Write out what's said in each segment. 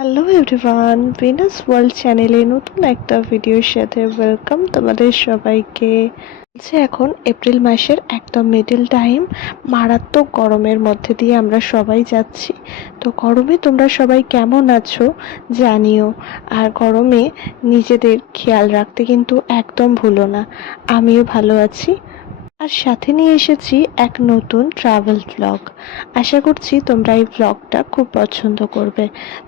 Hello everyone Venus world চ্যানেলে নতুন একটা ভিডিওর সাথে ওয়েলকাম তোমাদের সবাইকে। যে এখন এপ্রিল মাসের একদম মিডল টাইম মারাত্মক গরমের মধ্যে দিয়ে আমরা সবাই যাচ্ছি। তো গরমে তোমরা সবাই কেমন আছো জানিও, আর গরমে নিজেদের খেয়াল রাখতে কিন্তু একদম ভুলো না। আমিও ভালো আছি। আর সাথে নিয়ে এসেছি এক নতুন ট্রাভেল ব্লগ আশা করছি তোমরা এই ব্লগটা খুব পছন্দ করবে।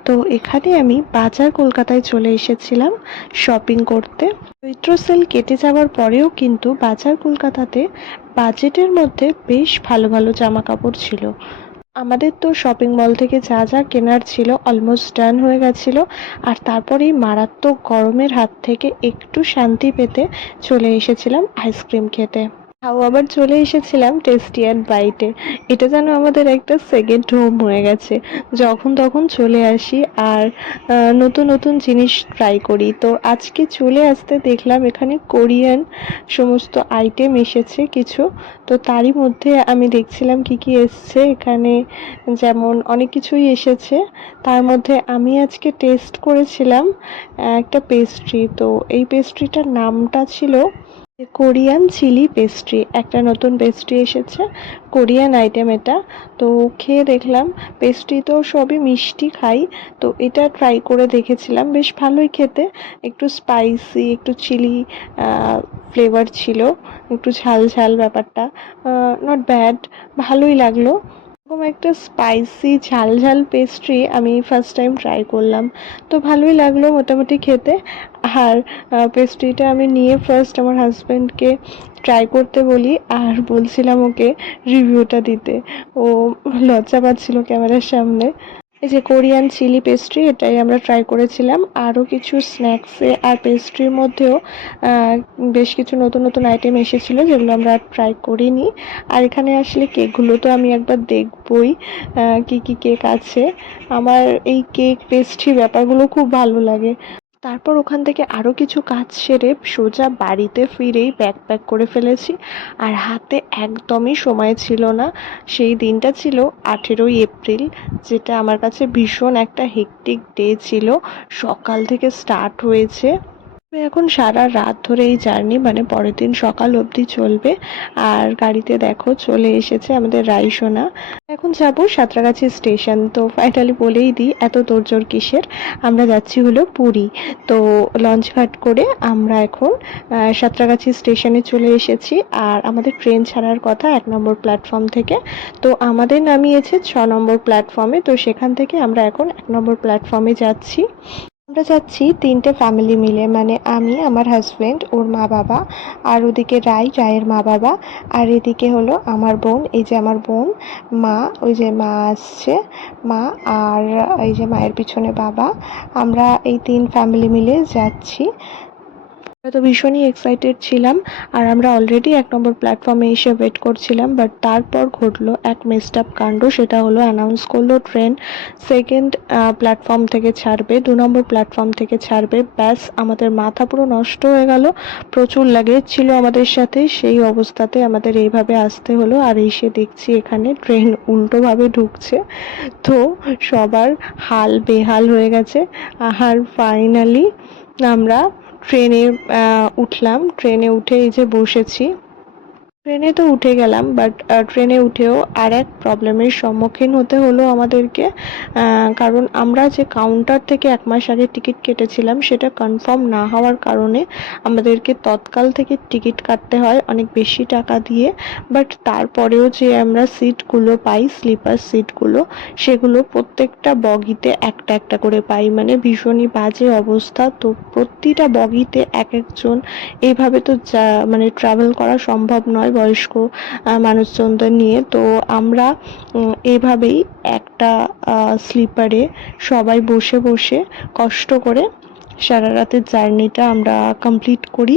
তো এখানে আমি বাজার কলকাতায় চলে এসেছিলাম শপিং করতে। চৈত্র সেল কেটে যাওয়ার পরেও কিন্তু বাজার কলকাতাতে বাজেটের মধ্যে বেশ ভালো ভালো জামা কাপড় ছিল। আমাদের তো শপিং মল থেকে যা যা কেনার ছিল অলমোস্ট ডান হয়ে গেছিল। আর তারপরেই মারাত্মক গরমের হাত থেকে একটু শান্তি পেতে চলে এসেছিলাম আইসক্রিম খেতে। তাও আবার চলে এসেছিলাম টেস্টি অ্যান্ড বাইটে এটা যেন আমাদের একটা সেকেন্ড হোম হয়ে গেছে। যখন তখন চলে আসি আর নতুন নতুন জিনিস ট্রাই করি। তো আজকে চলে আসতে দেখলাম এখানে কোরিয়ান সমস্ত আইটেম এসেছে কিছু। তো তারই মধ্যে আমি দেখছিলাম কি কি এসছে এখানে। যেমন অনেক কিছুই এসেছে। তার মধ্যে আমি আজকে টেস্ট করেছিলাম একটা পেস্ট্রি তো এই পেস্ট্রিটার নামটা ছিল কোরিয়ান চিলি পেস্ট্রি, একটা নতুন পেস্ট্রি এসেছে, কোরিয়ান আইটেম এটা। তো খেয়ে দেখলাম, পেস্ট্রি তো সবই মিষ্টি খাই, তো এটা ট্রাই করে দেখেছিলাম, বেশ ভালোই খেতে। একটু স্পাইসি একটু চিলি ফ্লেভার ছিল, একটু ঝাল ঝাল ব্যাপারটা। নট ব্যাড ভালোই লাগল। এরকম একটা স্পাইসি ঝাল ঝাল পেস্ট্রি আমি ফার্স্ট টাইম ট্রাই করলাম। তো ভালোই লাগল মোটামুটি খেতে। আর পেস্ট্রিটা আমি নিয়ে ফার্স্ট আমার হাজব্যান্ডকে ট্রাই করতে বলি আর বলছিলাম ওকে রিভিউটা দিতে। ও লজ্জা পাচ্ছিল ক্যামেরার সামনে। এই যে কোরিয়ান চিলি পেস্ট্রি, এটাই আমরা ট্রাই করেছিলাম। আরও কিছু স্ন্যাক্সে আর পেস্ট্রির মধ্যেও বেশ কিছু নতুন নতুন আইটেম এসেছিল যেগুলো আমরা ট্রাই করিনি। আর এখানে আসলে কেকগুলো তো আমি একবার দেখবই কি কি কেক আছে। আমার এই কেক পেস্ট্রি ব্যাপারগুলো খুব ভালো লাগে। তারপর ওখান থেকে আরও কিছু কাজ সেরে সোজা বাড়িতে ফিরেই ব্যাক প্যাক করে ফেলেছি। আর হাতে একদমই সময় ছিল না। সেই দিনটা ছিল আঠেরোই এপ্রিল, যেটা আমার কাছে ভীষণ একটা হেকটিক ডে ছিল। সকাল থেকে স্টার্ট হয়েছে। এখন সারা রাত ধরে এই জার্নি মানে পরের দিন সকাল অবধি চলবে। আর গাড়িতে দেখো চলে এসেছে আমাদের রাইসোনা এখন যাব সাঁতরাগাছি স্টেশন। তো ফাইনালি বলেই দিই, এত তোড়জোড় কিসের? আমরা যাচ্ছি হলো পুরী। তো লঞ্চ ঘাট করে আমরা এখন সাঁতরাগাছি স্টেশনে চলে এসেছি। আর আমাদের ট্রেন ছাড়ার কথা এক নম্বর প্ল্যাটফর্ম থেকে। তো আমাদের নামিয়েছে ছ নম্বর প্ল্যাটফর্মে তো সেখান থেকে আমরা এখন এক নম্বর প্ল্যাটফর্মে যাচ্ছি। আমরা যাচ্ছি তিনটে ফ্যামিলি মিলে মানে আমি, আমার হাজব্যান্ড ওর মা বাবা, আর ওদিকে রাই, রায়ের মা বাবা, আর এদিকে হলো আমার বোন, এই যে আমার বোন, মা, ওই যে মা আসছে, মা আর এই যে মায়ের পিছনে বাবা। আমরা এই তিন ফ্যামিলি মিলে যাচ্ছি। আমরা তো ভীষণই এক্সাইটেড ছিলাম আর আমরা অলরেডি এক নম্বর প্ল্যাটফর্মে এসে ওয়েট করছিলাম বাট তারপর ঘটলো এক মেসড আপ কাণ্ড, সেটা হলো অ্যানাউন্স করল ট্রেন সেকেন্ড প্ল্যাটফর্ম থেকে ছাড়বে, দু নম্বর প্ল্যাটফর্ম থেকে ছাড়বে। ব্যাস, আমাদের মাথা পুরো নষ্ট হয়ে গেল, প্রচুর লাগেজ ছিল আমাদের সাথে, সেই অবস্থাতে আমাদের এইভাবে আসতে হলো আর এসে দেখছি এখানে ট্রেন উল্টোভাবে ঢুকছে। তো সবার হাল বেহাল হয়ে গেছে, আর ফাইনালি আমরা ট্রেনে উঠলাম। ট্রেনে উঠে এই যে বসেছি। ট্রেনে তো উঠে গেলাম বাট ট্রেনে উঠেও আর এক প্রবলেমের সম্মুখীন হতে হলো আমাদেরকে কারণ আমরা যে কাউন্টার থেকে এক মাস আগে টিকিট কেটেছিলাম, সেটা কনফার্ম না হওয়ার কারণে আমাদেরকে তৎকাল থেকে টিকিট কাটতে হয় অনেক বেশি টাকা দিয়ে বাট তারপরেও যে আমরা সিটগুলো পাই স্লিপার সিটগুলো সেগুলো প্রত্যেকটা বগিতে একটা একটা করে পাই। মানে ভীষণই বাজে অবস্থা। তো প্রতিটা বগিতে এক একজন এইভাবে তো মানে ট্রাভেল করা সম্ভব নয় বয়স্ক মানুষজনদের নিয়ে। তো আমরা এভাবেই একটা স্লিপারে সবাই বসে বসে কষ্ট করে সারা রাতের জার্নিটা আমরা কমপ্লিট করি।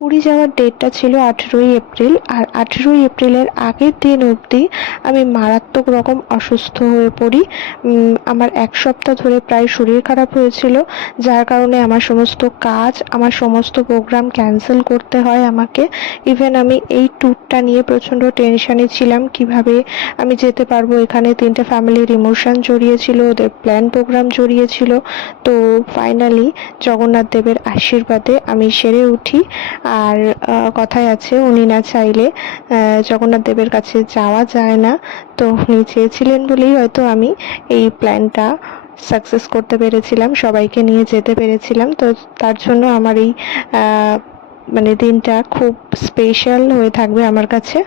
পুরী যাওয়ার ডেটটা ছিল আঠেরোই এপ্রিল, আর আঠেরোই এপ্রিলের আগের দিন অবধি আমি মারাত্মক রকম অসুস্থ হয়ে পড়ি। আমার এক সপ্তাহ ধরে প্রায় শরীর খারাপ হয়েছিল, যার কারণে আমার সমস্ত কাজ, আমার সমস্ত প্রোগ্রাম ক্যান্সেল করতে হয় আমাকে। ইভেন আমি এই ট্যুরটা নিয়ে প্রচণ্ড টেনশানে ছিলাম, কীভাবে আমি যেতে পারব এখানে। তিনটে ফ্যামিলির ইমোশন জড়িয়ে ছিল ওদের প্ল্যান প্রোগ্রাম জড়িয়ে ছিল তো ফাইনালি জগন্নাথ দেবের আশীর্বাদে আমি সেরে উঠি। আর কথায় আছে, উনি না চাইলে জগন্নাথ দেবের কাছে যাওয়া যায় না। তো উনি চেয়েছিলেন বলেই হয়তো আমি এই প্ল্যানটা সাকসেস করতে পেরেছিলাম, সবাইকে নিয়ে যেতে পেরেছিলাম। তো তার জন্য আমার এই মানে দিনটা খুব স্পেশাল হয়ে থাকবে আমার কাছে।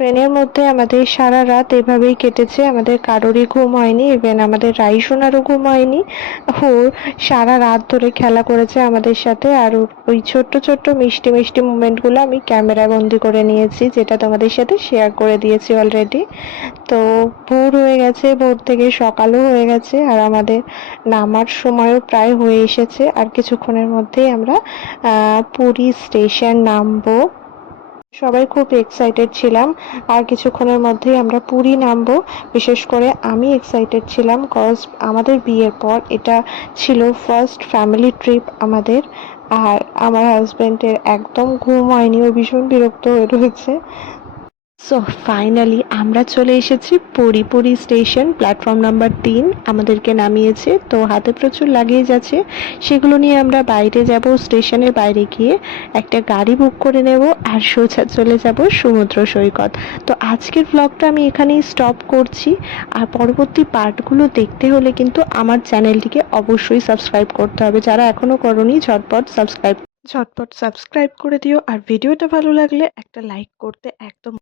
ট্রেনের মধ্যে আমাদের সারা রাত এভাবেই কেটেছে, আমাদের কারোরই ঘুম হয়নি ইভেন আমাদের রাইসোনারও ঘুম হয়নি। ও সারা রাত ধরে খেলা করেছে আমাদের সাথে আর ওই ছোট্ট ছোট্ট মিষ্টি মিষ্টি মুমেন্টগুলো আমি ক্যামেরায় বন্দি করে নিয়েছি, যেটা তোমাদের সাথে শেয়ার করে দিয়েছি অলরেডি তো ভোর হয়ে গেছে, ভোর থেকে সকালও হয়ে গেছে আর আমাদের নামার সময়ও প্রায় হয়ে এসেছে। আর কিছুক্ষণের মধ্যেই আমরা পুরী স্টেশন নামবো। সবাই খুব এক্সাইটেড ছিলাম। আর কিছুক্ষণের মধ্যেই আমরা পুরী নামবো। বিশেষ করে আমি এক্সাইটেড ছিলাম কজ আমাদের বিয়ের পর এটা ছিল ফার্স্ট ফ্যামিলি ট্রিপ আমাদের। আর আমার হাজব্যান্ডের একদম ঘুম হয়নি, ও ভীষণ বিরক্ত হয়ে রয়েছে। সো ফাইনালি আমরা চলে এসেছি Puri Puri station platform number তিন। আমাদেরকে নামিয়েছে, তো হাতে প্রচুর লাগিয়ে যাচ্ছে সেগুলো নিয়ে আমরা বাইরে যাব, স্টেশনের বাইরে গিয়ে একটা গাড়ি বুক করে নেব আর সোজা চলে যাব সমুদ্র সৈকত। তো আজকের ব্লগটা আমি এখানেই স্টপ করছি। আর পরবর্তী পার্টগুলো দেখতে হলে কিন্তু আমার চ্যানেলটিকে অবশ্যই সাবস্ক্রাইব করতে হবে। যারা এখনও করনি, ঝটপট সাবস্ক্রাইব ঝটপট সাবস্ক্রাইব করে দিও। আর ভিডিওটা ভালো লাগলে একটা লাইক করতে একদম